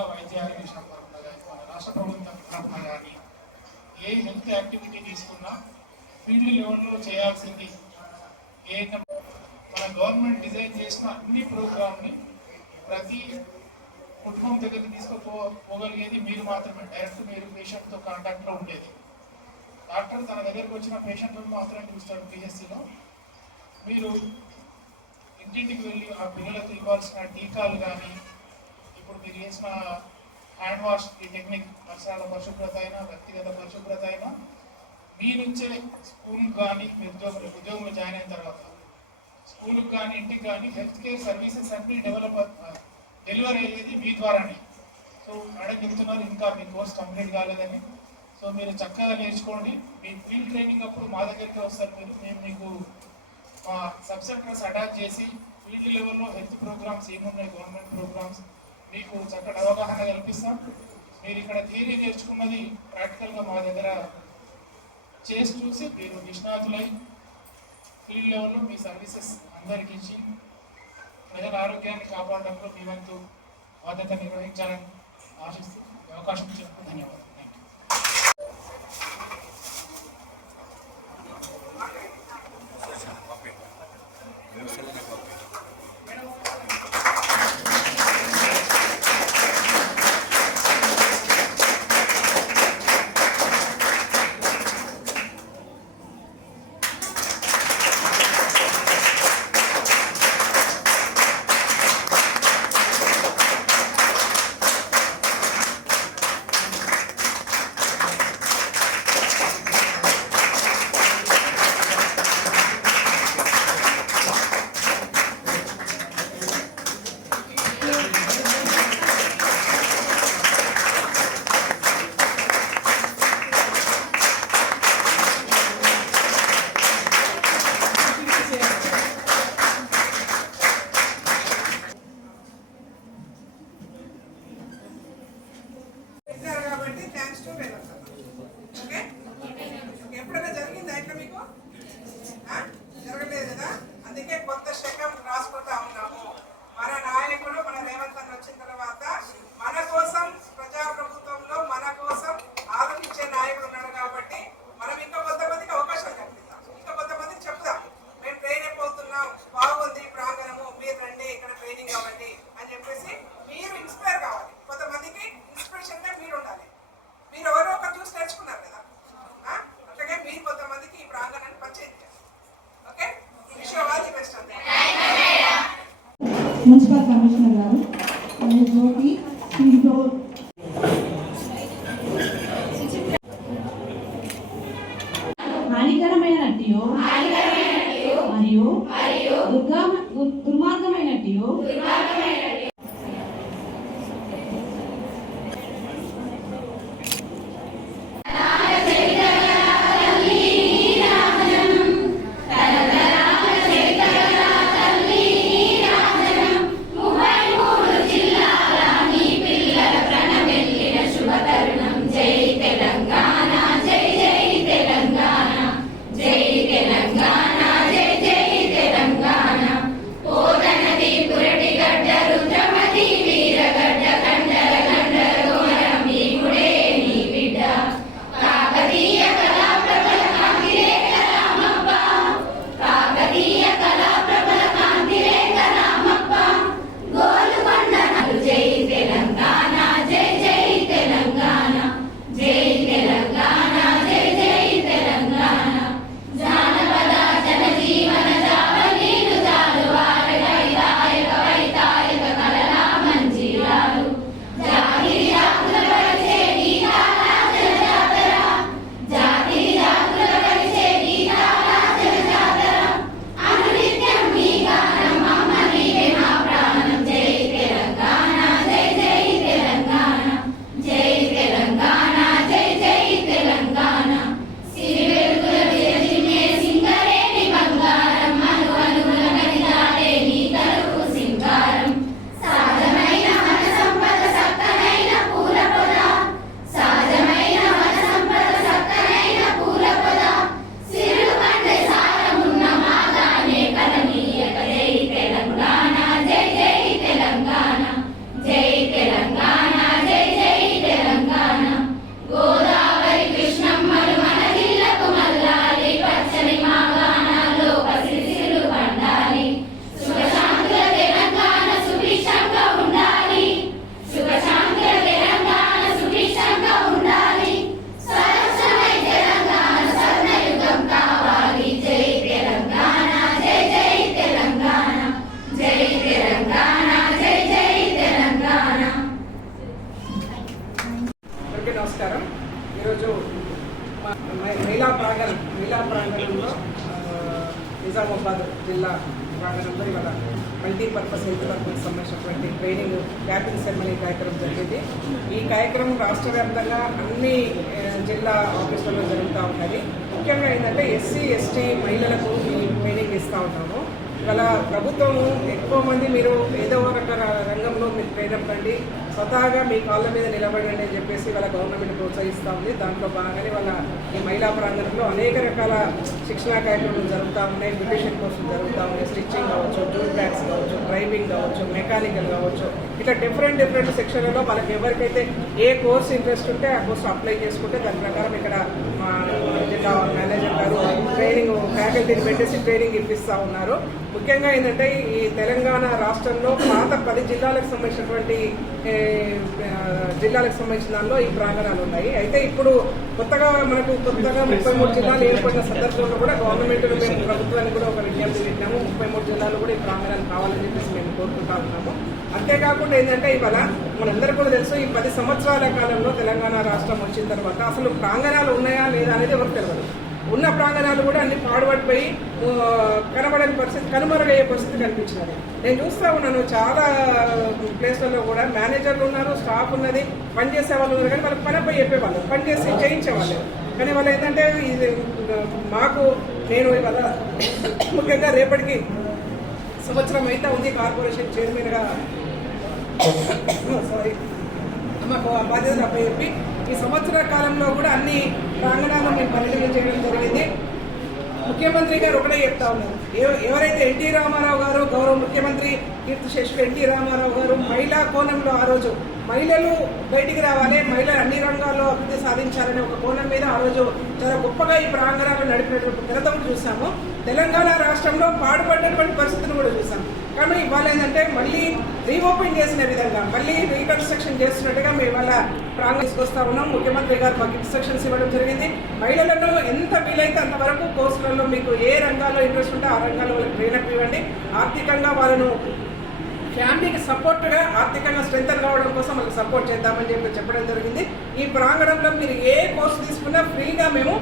ఆరోగ్య తరఫున కానీ మన రాష్ట్ర ప్రభుత్వం తరఫున కానీ ఏ హెల్త్ యాక్టివిటీ తీసుకున్నా ఫీల్డ్ లెవెల్లో చేయాల్సింది. ఏ మన గవర్నమెంట్ డిజైన్ చేసిన అన్ని ప్రోగ్రామ్ని ప్రతి కుటుంబం దగ్గరికి తీసుకుపో పోగలిగేది మీరు మాత్రమే డైరెక్ట్ మీరు పేషెంట్తో కాంటాక్ట్లో ఉండేది. డాక్టర్ తన దగ్గరికి వచ్చిన పేషెంట్లను మాత్రమే చూస్తాడు పిహెచ్సిలో. మీరు ఇంటింటికి వెళ్ళి ఆ పిల్లలకు ఇవ్వాల్సిన టీకాలు కానీ ఇప్పుడు మీరు చేసిన హ్యాండ్ వాష్ ఈ టెక్నిక్ పరిసరాల పరిశుభ్రత అయినా వ్యక్తిగత పరిశుభ్రత అయినా మీ నుంచే స్కూల్ కానీ మీ ఉద్యోగం ఉద్యోగంలో జాయిన్ అయిన తర్వాత స్కూల్కి కానీ ఇంటికి కానీ హెల్త్ కేర్ సర్వీసెస్ అన్ని డెవలప్ డెలివరీ అయ్యేది మీ ద్వారానే. సో మేడం చెప్తున్నారు ఇంకా మీ కోర్స్ కంప్లీట్ కాలేదని. సో మీరు చక్కగా నేర్చుకోండి. మీ ఫీల్డ్ ట్రైనింగ్ అప్పుడు మా దగ్గరికి వస్తారు మీరు. మేము మీకు మా సబ్ సెంటర్స్ అటాచ్ చేసి ఫీల్డ్ లెవెల్లో హెల్త్ ప్రోగ్రామ్స్ ఏమున్నాయి గవర్నమెంట్ ప్రోగ్రామ్స్ మీకు చక్కటి అవగాహన కల్పిస్తాం. మీరు ఇక్కడ థియరీ నేర్చుకున్నది ప్రాక్టికల్గా మా దగ్గర చేసి చూసి మీరు నిష్ణాతులై ఫీల్డ్ లెవెల్లో మీ సర్వీసెస్ అందరికి ఇచ్చి ప్రజల ఆరోగ్యాన్ని కాపాడడంలో మీ వంతు బాధ్యత నిర్వహించాలని ఆశిస్తూ అవకాశం ఇచ్చినందుకు ధన్యవాదాలు. మున్సిపల్ కమిషనర్ గారు జ్యోతి దీంతో హెల్త్ వర్క్ సంబంధించినటువంటి ట్రైనింగ్ క్యాపింగ్ సెరమనీ కార్యక్రమం జరిగింది. ఈ కార్యక్రమం రాష్ట్ర వ్యాప్తంగా అన్ని జిల్లా ఆఫీసులలో జరుగుతూ ఉంటుంది ముఖ్యంగా ఏంటంటే ఎస్సీ ఎస్టీ మహిళలకు ఈ ట్రైనింగ్ ఇస్తూ ఉన్నాము. గల ప్రభుత్వం ఎక్కువ మంది మీరు ఏదో ఒక ర- రంగంలో మీరు ప్రేరేపండి స్వతహాగా మీ కాళ్ళ మీద నిలబడండి అని చెప్పేసి వాళ్ళ గవర్నమెంట్ ప్రోత్సహిస్తూ ఉంది. దాంట్లో భాగంగానే వాళ్ళ ఈ మహిళా ప్రాంగణంలో అనేక రకాల శిక్షణా కార్యక్రమాలు జరుగుతూ ఉన్నాయి. బ్యూటిషియన్ కోర్సులు జరుగుతూ ఉన్నాయి. స్టిచ్చింగ్ కావచ్చు జూల్ బ్యాగ్స్ కావచ్చు డ్రైవింగ్ కావచ్చు మెకానికల్ కావచ్చు. ఇట్లా డిఫరెంట్ డిఫరెంట్ సెక్షన్లలో వాళ్ళకి ఎవరికైతే ఏ కోర్స్ ఇంట్రెస్ట్ ఉంటే ఆ కోర్స్ అప్లై చేసుకుంటే దాని ప్రకారం ఇక్కడ మా జిల్లా మేనేజర్ గారు ట్రైనింగ్ ఫ్యాకల్టీని పెట్టేసి ట్రైనింగ్ ఇప్పిస్తూ ఉన్నారు. ముఖ్యంగా ఏంటంటే ఈ తెలంగాణ రాష్ట్రంలో పాత పది జిల్లాలకు సంబంధించినటువంటి జిల్లాలకు సంబంధించిన దానిలో ఈ ప్రాంగణాలు ఉన్నాయి. అయితే ఇప్పుడు కొత్తగా మనకు కొత్తగా ముప్పై మూడు జిల్లాలు ఏర్పడిన సందర్భంలో కూడా గవర్నమెంట్ మేము ప్రభుత్వానికి కూడా ఒక విజ్ఞప్తి పెట్టినాము. ముప్పై మూడు జిల్లాలు కూడా ఈ ప్రాంగణాలు కావాలని చెప్పేసి మేము కోరుకుంటా ఉన్నాము. అంతేకాకుండా ఏంటంటే ఇవాళ మనందరికీ కూడా తెలుసు ఈ పది సంవత్సరాల కాలంలో తెలంగాణ రాష్ట్రం వచ్చిన తర్వాత అసలు ప్రాంగణాలు ఉన్నాయా లేదా అనేది ఎవరు తెలియదు ఉన్న ప్రాంగణాలు కూడా అన్ని పాడుబడిపోయి కనబడని పరిస్థితి కనుమరుగయ్యే పరిస్థితి కనిపించినది. నేను చూస్తా ఉన్నాను చాలా ప్లేస్లలో కూడా మేనేజర్లు ఉన్నారు స్టాఫ్ ఉన్నది పని చేసే వాళ్ళు ఉన్నారు కానీ వాళ్ళకి పని పోయి చెప్పేవాళ్ళు పని చేసి చేయించేవాళ్ళు. కానీ వాళ్ళు ఏంటంటే ఇది మాకు నేను ఇవాళ ముఖ్యంగా రేపటికి సంవత్సరం అయితే ఉంది కార్పొరేషన్ చైర్మన్గా. సారీ మాకు బాధ్యతలు అప్పచెప్పి ఈ సంవత్సర కాలంలో కూడా అన్ని ప్రాంగణాలను మేము పర్యటన చేయడం జరిగింది ముఖ్యమంత్రి గారు ఒకటే చెప్తా ఉన్నారు. ఎవరైతే ఎన్టీ రామారావు గారు గౌరవ ముఖ్యమంత్రి కీర్తిశేషులు ఎన్టీ రామారావు గారు మహిళా కోణంలో ఆ రోజు మహిళలు బయటికి రావాలి మహిళలు అన్ని రంగాల్లో అభివృద్ధి సాధించాలనే ఒక కోణం మీద ఆ రోజు చాలా గొప్పగా ఈ ప్రాంగణాలు నడిపినటువంటి ఘనత చూసాము. తెలంగాణ రాష్ట్రంలో పాడుపడినటువంటి పరిస్థితిని కూడా చూసాం. కానీ ఇవాళ ఏంటంటే మళ్ళీ రీఓపెన్ చేసిన విధంగా మళ్ళీ రీకన్స్ట్రక్షన్ చేస్తున్నట్టుగా మేము ఇవాళ ప్రాంగణం తీసుకొస్తా ఉన్నాం. ముఖ్యమంత్రి గారు మాకు ఇన్స్ట్రక్షన్స్ ఇవ్వడం జరిగింది. మహిళలను ఎంత వీలైతే అంతవరకు కోర్సులలో మీకు ఏ రంగాల్లో ఇంట్రెస్ట్ ఉంటే ఆ రంగాల్లో వాళ్ళకి ట్రైనప్ ఇవ్వండి. ఆర్థికంగా వాళ్ళను ఫ్యామిలీకి సపోర్ట్గా ఆర్థికంగా స్ట్రెంగ్ కావడం కోసం వాళ్ళకి సపోర్ట్ చేద్దామని చెప్పి చెప్పడం జరిగింది. ఈ ప్రాంగణంలో మీరు ఏ కోర్సు తీసుకున్నా ఫ్రీగా మేము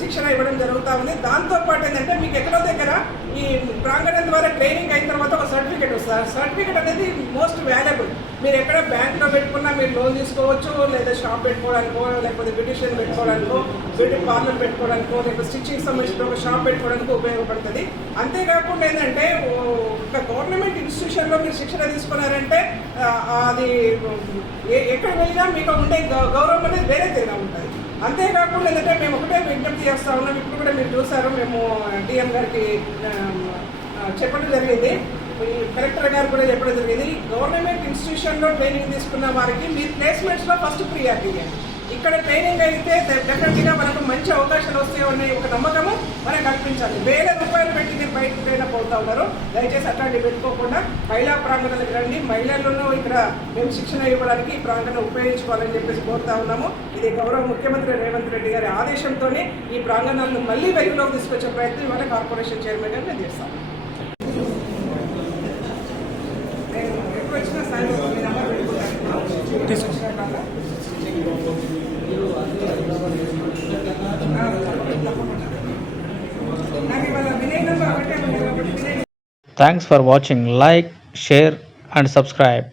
శిక్షణ ఇవ్వడం జరుగుతూ ఉంది. దాంతో పాటు ఏంటంటే మీకు ఎక్కడో దగ్గర ఈ ప్రాంగణం ద్వారా ట్రైనింగ్ అయిన తర్వాత ఒక సర్టిఫికేట్ వస్తుంది. సర్టిఫికేట్ అనేది మోస్ట్ వాల్యుబుల్ మీరు ఎక్కడ బ్యాంక్లో పెట్టుకున్నా మీరు లోన్ తీసుకోవచ్చు లేదా షాప్ పెట్టుకోవడానికో లేకపోతే బ్యూటిషియన్ పెట్టుకోవడానికో బ్యూటీ పార్లర్ పెట్టుకోవడానికో లేకపోతే స్టిచ్చింగ్ సంబంధించిన ఒక షాప్ పెట్టుకోవడానికి ఉపయోగపడుతుంది. అంతేకాకుండా ఏంటంటే ఒక గవర్నమెంట్ ఇన్స్టిట్యూషన్లో మీరు శిక్షణ తీసుకున్నారంటే అది ఎక్కడ వెళ్ళినా మీకు ఉండే గౌరవం అనేది వేరే తేడా ఉంటుంది. అంతేకాకుండా ఏంటంటే మేము ఒకటే విజ్ఞప్తి చేస్తా ఉన్నాం. ఇప్పుడు కూడా మీరు చూసారు మేము డిఎం గారికి చెప్పడం జరిగింది. కలెక్టర్ గారు కూడా చెప్పడం జరిగింది. గవర్నమెంట్ ఇన్స్టిట్యూషన్లో ట్రైనింగ్ తీసుకున్న వారికి మీ ప్లేస్మెంట్స్లో ఫస్ట్ ప్రియారిటీ ఇక్కడ ట్రైనింగ్ అయితే డెఫినెట్గా మనకు మంచి అవకాశాలు వస్తాయనే ఒక నమ్మకము మనం కల్పించాలి. వేల రూపాయలు పెట్టి మీరు బయటకు ట్రైన్ పోతా ఉన్నారు దయచేసి అట్లాంటివి పెట్టుకోకుండా మహిళా ప్రాంగణాలకు రండి. మహిళలను ఇక్కడ మేము శిక్షణ ఇవ్వడానికి ఈ ప్రాంగణం ఉపయోగించుకోవాలని చెప్పేసి కోరుతా ఉన్నాము. ఇది గౌరవ ముఖ్యమంత్రి రేవంత్ రెడ్డి గారి ఆదేశంతోనే ఈ ప్రాంగణాలను మళ్ళీ వెలుగులోకి తీసుకొచ్చే ప్రయత్నం ఇవాళ కార్పొరేషన్ చైర్మన్ గారు నేను చేస్తాను నేను ఎప్పుడు వచ్చినా సాయంత్రం మీ నెంబర్ పెట్టుకుంటాను thanks for watching like share and subscribe